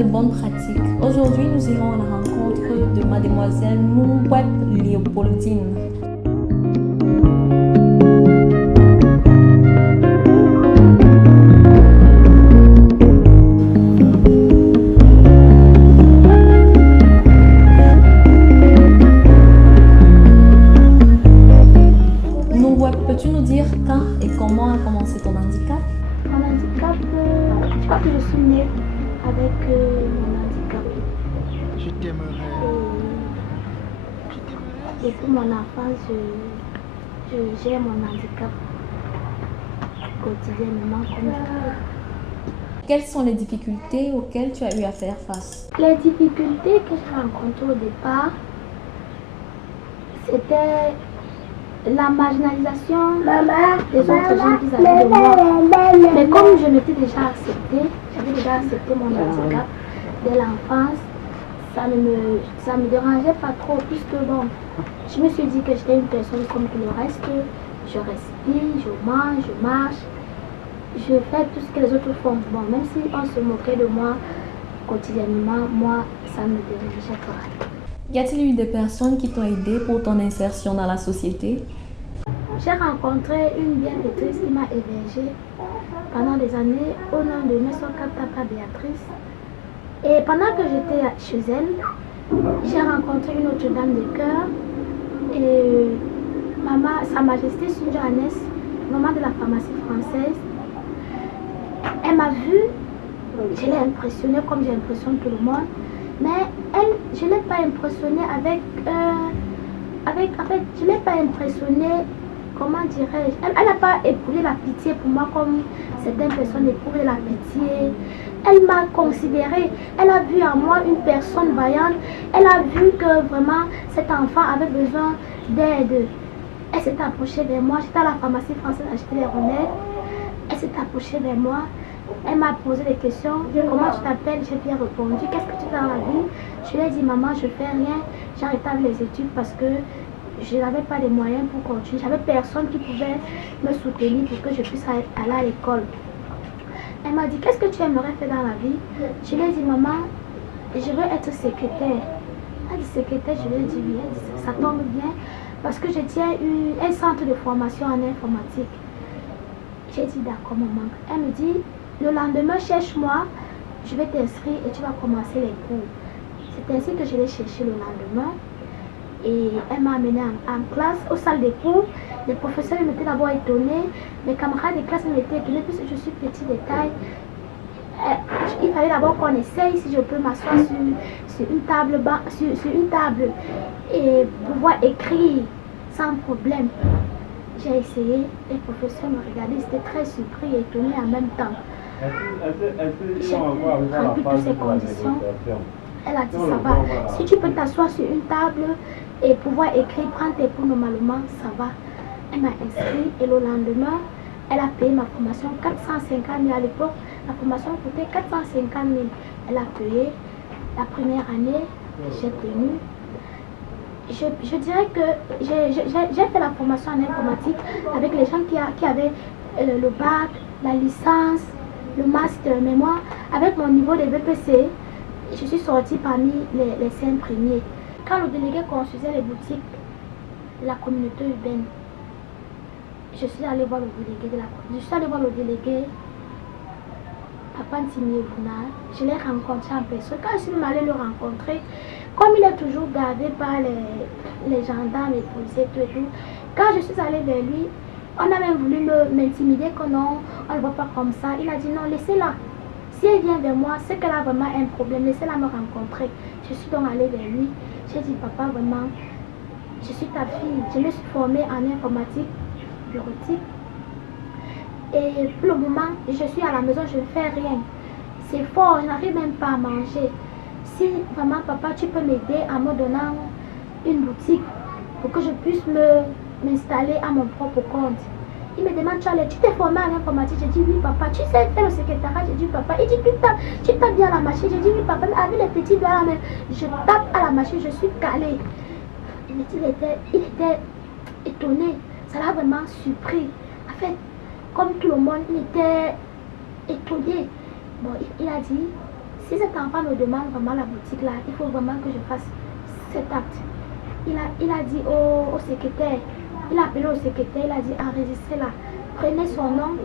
de bonnes pratiques. Aujourd'hui, nous irons à la rencontre de mademoiselle Nouweb Léopoldine. Nouweb, peux-tu nous dire quand et comment a commencé ton handicap? Mon handicap, je crois que je suis née avec mon handicap. Je t'aimerais. Depuis mon enfance, je gère mon handicap quotidiennement comme je peux. Quelles sont les difficultés auxquelles tu as eu à faire face? Les difficultés que j'ai rencontrées au départ, c'était la marginalisation des autres gens vis-à-vis de moi. Mais comme je m'étais déjà acceptée, j'avais déjà accepté mon handicap dès l'enfance, ça me dérangeait pas trop, puisque bon, je me suis dit que j'étais une personne comme tout le reste. Je respire, je mange, je marche, je fais tout ce que les autres font. Bon, même si on se moquait de moi quotidiennement, moi, ça ne me dérangeait pas. Y a-t-il eu des personnes qui t'ont aidé pour ton insertion dans la société? J'ai rencontré une bienfaitrice qui m'a hébergée pendant des années au nom de Maison Katapa Béatrice. Et pendant que j'étais chez elle, j'ai rencontré une autre dame de cœur et Sa Majesté Sue Johannes, maman de la pharmacie française. Elle m'a vue, je l'ai impressionnée comme j'impressionne tout le monde, mais elle, je ne l'ai pas impressionnée je ne l'ai pas impressionnée, comment dirais-je, elle n'a pas éprouvé la pitié pour moi comme certaines personnes éprouvent la pitié. Elle m'a considérée, elle a vu en moi une personne vaillante, elle a vu que vraiment cet enfant avait besoin d'aide. Elle s'est approchée vers moi, j'étais à la pharmacie française acheter les relais, elle s'est approchée vers moi, elle m'a posé des questions, comment tu t'appelles, j'ai bien répondu, qu'est-ce que tu fais dans la vie? Je lui ai dit, maman, je fais rien, j'ai arrêté les études parce que je n'avais pas les moyens pour continuer, j'avais personne qui pouvait me soutenir pour que je puisse aller à l'école. Elle m'a dit, qu'est-ce que tu aimerais faire dans la vie? Je lui ai dit, maman, je veux être secrétaire. Elle a dit, secrétaire, je lui ai dit, oui, ça tombe bien, parce que je tiens un centre de formation en informatique. J'ai dit, d'accord, maman. Elle me dit, le lendemain, cherche-moi, je vais t'inscrire et tu vas commencer les cours. C'est ainsi que je l'ai cherché le lendemain. Et elle m'a amenée en classe, aux salles de cours. Les professeurs m'étaient d'abord étonnés. Mes camarades de classe m'étaient étonnés puisque je suis petit de taille. Il fallait d'abord qu'on essaye si je peux m'asseoir sur une table et pouvoir écrire sans problème. J'ai essayé, les professeurs me regardaient, ils étaient très surpris et étonnés en même temps. J'ai rempli toutes ces conditions. Elle a dit, ça va. Si tu peux t'asseoir sur une table et pouvoir écrire, prendre tes cours normalement, ça va. Elle m'a inscrit et le lendemain, elle a payé ma formation 450 000 à l'époque. La formation coûtait 450 000. Elle a payé la première année, j'ai tenu. Je dirais que j'ai fait la formation en informatique avec les gens qui avaient le bac, la licence, le master. Mais moi, avec mon niveau de BPC, je suis sortie parmi les 5 premiers. Quand le délégué construisait les boutiques de la communauté urbaine, je suis allée voir le délégué Papa Ntimi Ebuna. Je l'ai rencontré en personne. Quand je suis allée le rencontrer, comme il est toujours gardé par les gendarmes et policiers tout et tout, quand je suis allée vers lui, on a même voulu m'intimider que non, on ne va pas comme ça. Il a dit non, laissez-la. Si elle vient vers moi, c'est qu'elle a vraiment un problème, laissez-la me rencontrer. Je suis donc allée vers lui. J'ai dit, papa, vraiment, je suis ta fille. Je me suis formée en informatique, bureautique. Et pour le moment, je suis à la maison, je ne fais rien. C'est fort, je n'arrive même pas à manger. Si vraiment, papa, tu peux m'aider en me donnant une boutique pour que je puisse m'installer à mon propre compte. Il me demande, tu t'es formé en informatique? J'ai dit, oui, papa. Tu sais faire le secrétariat? J'ai dit, papa. Il dit, tu tapes bien à la machine? J'ai dit, oui, papa. Mais avec les petits doigts, je tape à la machine, je suis calée. Il était étonné. Ça l'a vraiment surpris. En fait, comme tout le monde, il était étonné. Bon, il a dit, si cet enfant me demande vraiment la boutique là, il faut vraiment que je fasse cet acte. Il a dit au secrétaire, il a appelé au secrétaire, il a dit enregistrez là, prenez son nom,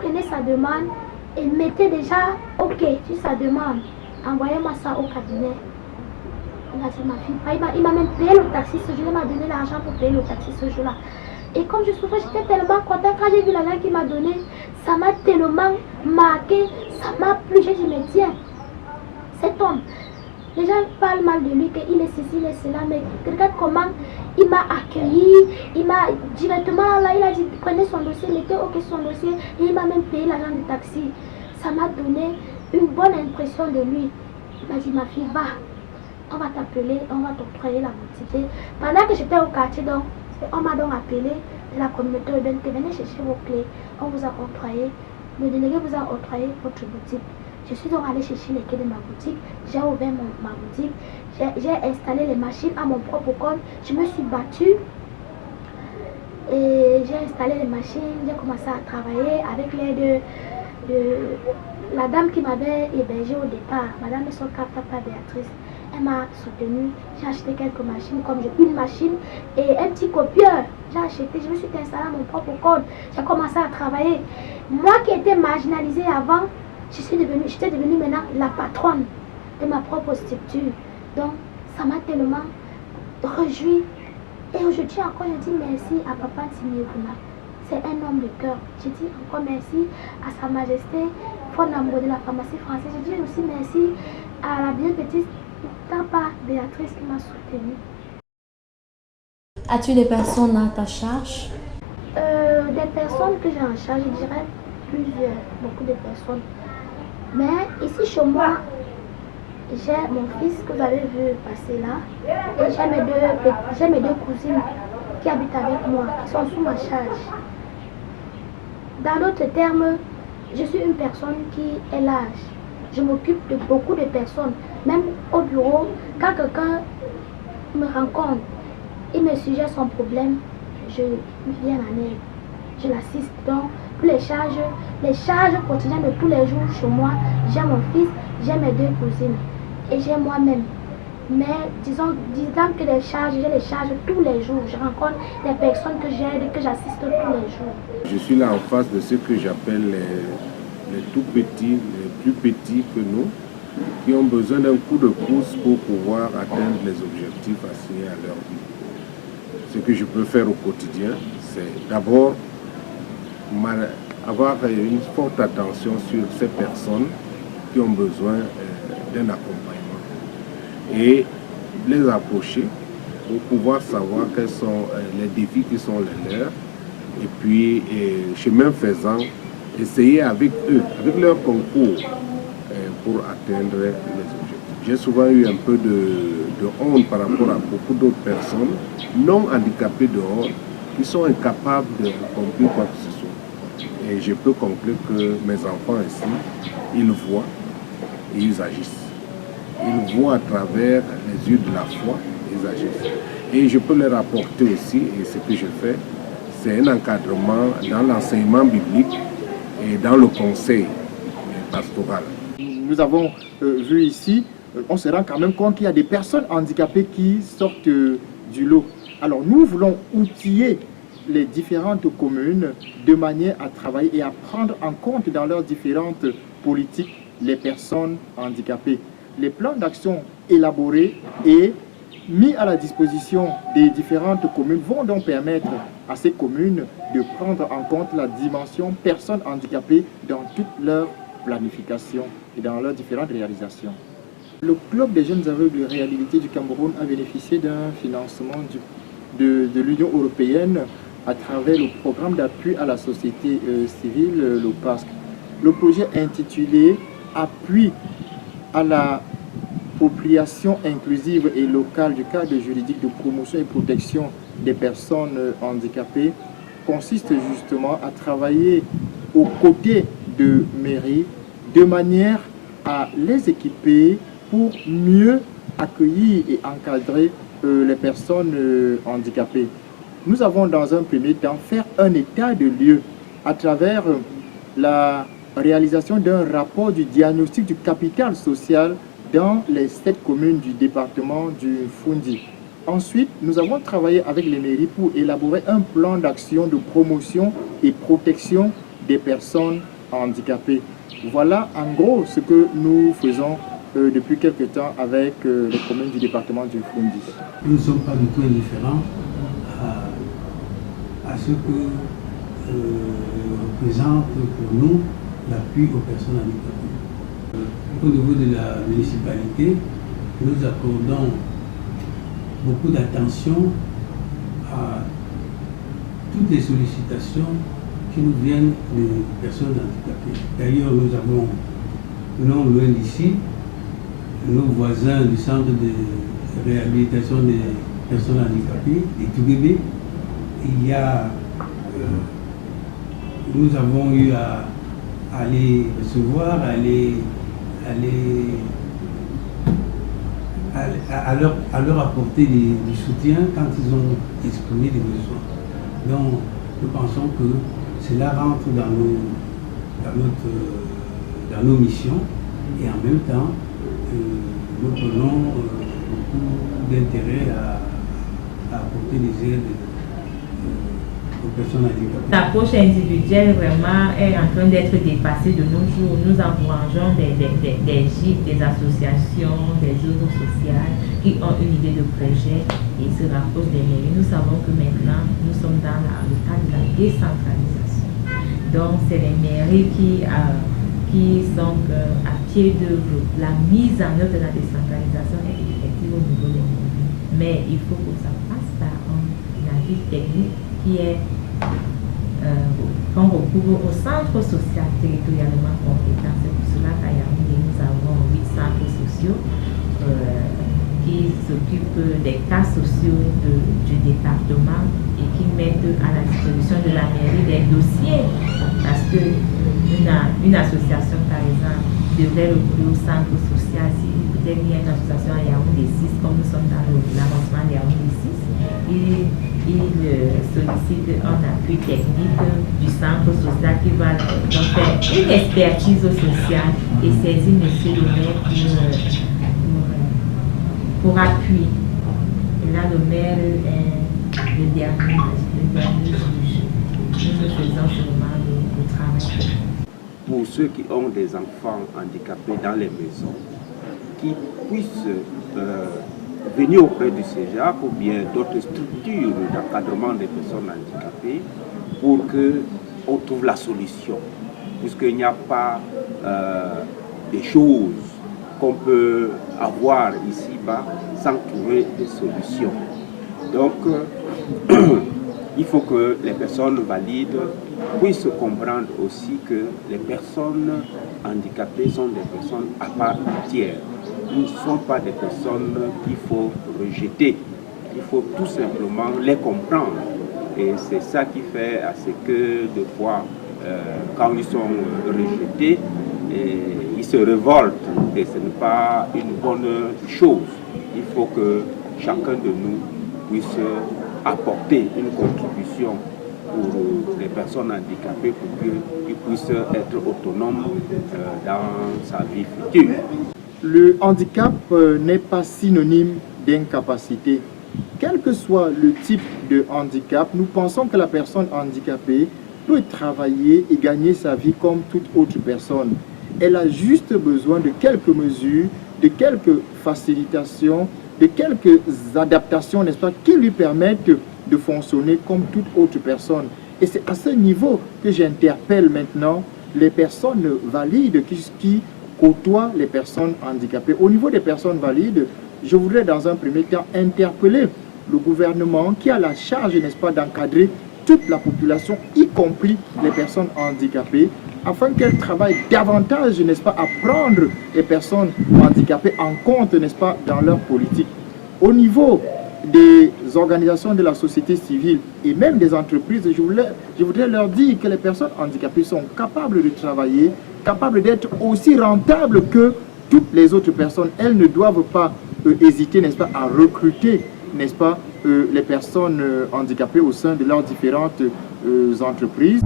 prenez sa demande et mettez déjà OK sur sa demande. Envoyez-moi ça au cabinet. Il a dit ma fille, il m'a même payé le taxi ce jour, il m'a donné l'argent pour payer le taxi ce jour-là. Et comme je souffrais, j'étais tellement contente quand j'ai vu l'argent qu'il m'a donné, ça m'a tellement marqué, ça m'a plu, j'ai dit mais tiens, cet homme, les gens parlent mal de lui, qu'il est ceci, il est cela, mais regarde comment il m'a accueilli, il m'a directement là, il a dit prenez son dossier, mettez OK son dossier, et il m'a même payé l'argent du taxi. Ça m'a donné une bonne impression de lui. Il m'a dit ma fille, va, on va t'appeler, on va t'octroyer la boutique. Pendant que j'étais au quartier, donc, on m'a donc appelé de la communauté urbaine que venez chercher vos clés, on vous a octroyé, le délégué vous a octroyé votre boutique. Je suis donc allée chercher les clés de ma boutique, j'ai ouvert ma boutique, j'ai installé les machines à mon propre compte, je me suis battue et j'ai installé les machines, j'ai commencé à travailler avec l'aide de la dame qui m'avait hébergée au départ, Madame Papa Béatrice. Elle m'a soutenue, j'ai acheté quelques machines, comme une machine et un petit copieur. J'ai acheté, je me suis installée à mon propre compte, j'ai commencé à travailler. Moi qui étais marginalisée avant, j'étais devenue maintenant la patronne de ma propre structure. Donc, ça m'a tellement réjoui. Et aujourd'hui encore, je dis merci à Papa Timiégouna. C'est un homme de cœur. Je dis encore merci à Sa Majesté Fondambo de la pharmacie française. Je dis aussi merci à la bien petite Papa Béatrice qui m'a soutenue. As-tu des personnes à ta charge? Des personnes que j'ai en charge, je dirais plusieurs, beaucoup de personnes. Mais ici chez moi, j'ai mon fils que vous avez vu passer là. Et j'ai mes deux cousines qui habitent avec moi, qui sont sous ma charge. Dans d'autres termes, je suis une personne qui est large. Je m'occupe de beaucoup de personnes. Même au bureau, quand quelqu'un me rencontre, il me suggère son problème, je viens en aide. Je l'assiste. Donc, pour les charges quotidiennes de tous les jours chez moi, j'ai mon fils, j'ai mes deux cousines et j'ai moi-même. Mais disons que j'ai les charges tous les jours. Je rencontre des personnes que j'aide, que j'assiste tous les jours. Je suis là en face de ce que j'appelle les tout petits, les plus petits que nous, qui ont besoin d'un coup de pouce pour pouvoir atteindre les objectifs assignés à leur vie. Ce que je peux faire au quotidien, c'est d'abord avoir une forte attention sur ces personnes qui ont besoin d'un accompagnement et les approcher pour pouvoir savoir quels sont les défis qui sont les leurs et puis, chemin faisant, essayer avec eux, avec leur concours, pour atteindre les objectifs. J'ai souvent eu un peu de honte par rapport à beaucoup d'autres personnes non handicapées dehors qui sont incapables de accomplir quoi que ce soit. Et je peux conclure que mes enfants ici, ils voient et ils agissent. Ils voient à travers les yeux de la foi, ils agissent. Et je peux leur apporter aussi, et ce que je fais, c'est un encadrement dans l'enseignement biblique et dans le conseil pastoral. Nous avons vu ici, on se rend quand même compte qu'il y a des personnes handicapées qui sortent du lot. Alors nous voulons outiller les différentes communes de manière à travailler et à prendre en compte dans leurs différentes politiques les personnes handicapées. Les plans d'action élaborés et mis à la disposition des différentes communes vont donc permettre à ces communes de prendre en compte la dimension personnes handicapées dans toute leur planification et dans leurs différentes réalisations. Le Club des jeunes aveugles réhabilités du Cameroun a bénéficié d'un financement de l'Union européenne à travers le programme d'appui à la société civile, le PASC. Le projet intitulé « Appui à la appropriation inclusive et locale du cadre juridique de promotion et protection des personnes handicapées » consiste justement à travailler aux côtés de mairies de manière à les équiper pour mieux accueillir et encadrer les personnes handicapées. Nous avons dans un premier temps fait un état de lieu à travers la réalisation d'un rapport du diagnostic du capital social dans les 7 communes du département du Fundi. Ensuite, nous avons travaillé avec les mairies pour élaborer un plan d'action de promotion et protection des personnes handicapées. Voilà en gros ce que nous faisons depuis quelque temps avec les communes du département du Fundi. Nous ne sommes pas du tout indifférents à ce que représente pour nous l'appui aux personnes handicapées. Au niveau de la municipalité, nous accordons beaucoup d'attention à toutes les sollicitations qui nous viennent des personnes handicapées. D'ailleurs, nous avons, non loin d'ici, nos voisins du centre de réhabilitation des personnes handicapées, des Tougébé. Il y a, nous avons eu à les recevoir, à leur apporter du soutien quand ils ont exprimé des besoins. Donc, nous pensons que cela rentre dans nos missions et en même temps, nous prenons beaucoup d'intérêt à apporter des aides aux personnes handicapées. L'approche individuelle vraiment est en train d'être dépassée de nos jours. Nous encourageons des GIP, des associations, des œuvres sociales qui ont une idée de projet et se rapprochent des mairies. Nous savons que maintenant, nous sommes dans le cadre de la décentralisation. Donc, c'est les mairies qui sont à pied d'œuvre. La mise en œuvre de la décentralisation est effective au niveau des mairies. Mais il faut que ça passe par un avis technique qui est qu'on recouvre au centre social territorialement compétent. C'est pour cela qu'à Yaoundé, nous avons 8 centres sociaux qui s'occupent des cas sociaux du département et qui mettent à la disposition de la mairie des dossiers. Parce qu'une association, par exemple, devrait recourir au centre social. Si peut-être il y a une association à Yaoundé 6, comme nous sommes dans l'avancement de Yaoundé 6, il sollicite un appui technique du centre social qui va donc faire une expertise sociale et saisir monsieur le maire pour appui. Et là, le maire est le dernier juge. Nous faisons seulement le travail. Pour ceux qui ont des enfants handicapés dans les maisons, qui puissent venir auprès du CEJAC ou bien d'autres structures d'encadrement des personnes handicapées pour qu'on trouve la solution, puisqu'il n'y a pas des choses qu'on peut avoir ici-bas sans trouver des solutions. Donc, il faut que les personnes valides puissent comprendre aussi que les personnes handicapées sont des personnes à part entière. Ils ne sont pas des personnes qu'il faut rejeter. Il faut tout simplement les comprendre. Et c'est ça qui fait à ce que, des fois, quand ils sont rejetés, ils se révoltent. Et ce n'est pas une bonne chose. Il faut que chacun de nous puisse apporter une contribution pour les personnes handicapées pour qu'ils puissent être autonomes dans sa vie future. Le handicap n'est pas synonyme d'incapacité. Quel que soit le type de handicap, nous pensons que la personne handicapée peut travailler et gagner sa vie comme toute autre personne. Elle a juste besoin de quelques mesures, de quelques facilitations, de quelques adaptations, n'est-ce pas, qui lui permettent de fonctionner comme toute autre personne. Et c'est à ce niveau que j'interpelle maintenant les personnes valides qui côtoient les personnes handicapées. Au niveau des personnes valides, je voudrais dans un premier temps interpeller le gouvernement qui a la charge, n'est-ce pas, d'encadrer toute la population, y compris les personnes handicapées, afin qu'elles travaillent davantage, n'est-ce pas, à prendre les personnes handicapées en compte, n'est-ce pas, dans leur politique. Au niveau des organisations de la société civile et même des entreprises, je voudrais leur dire que les personnes handicapées sont capables de travailler, capables d'être aussi rentables que toutes les autres personnes. Elles ne doivent pas hésiter, n'est-ce pas, à recruter, n'est-ce pas, les personnes handicapées au sein de leurs différentes entreprises.